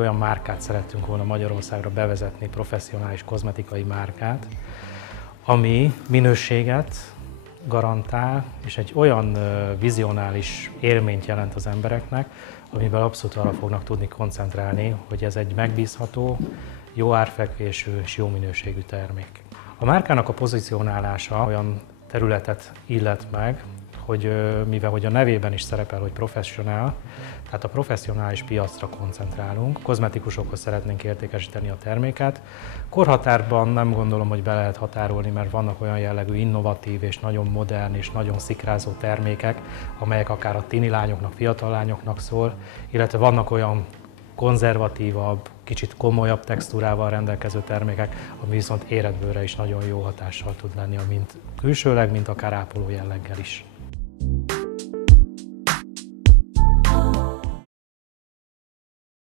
Olyan márkát szerettünk volna Magyarországra bevezetni, professzionális kozmetikai márkát, ami minőséget garantál, és egy olyan vizionális élményt jelent az embereknek, amivel abszolút arra fognak tudni koncentrálni, hogy ez egy megbízható, jó árfekvésű és jó minőségű termék. A márkának a pozicionálása olyan területet illet meg, hogy mivel hogy a nevében is szerepel, hogy professional, tehát a professzionális piacra koncentrálunk, kozmetikusokhoz szeretnénk értékesíteni a terméket. Korhatárban nem gondolom, hogy be lehet határolni, mert vannak olyan jellegű innovatív és nagyon modern és nagyon szikrázó termékek, amelyek akár a tini lányoknak, fiatal lányoknak szól, illetve vannak olyan konzervatívabb, kicsit komolyabb textúrával rendelkező termékek, ami viszont éretbőrre is nagyon jó hatással tud lenni, mint külsőleg, mint akár ápoló jelleggel is.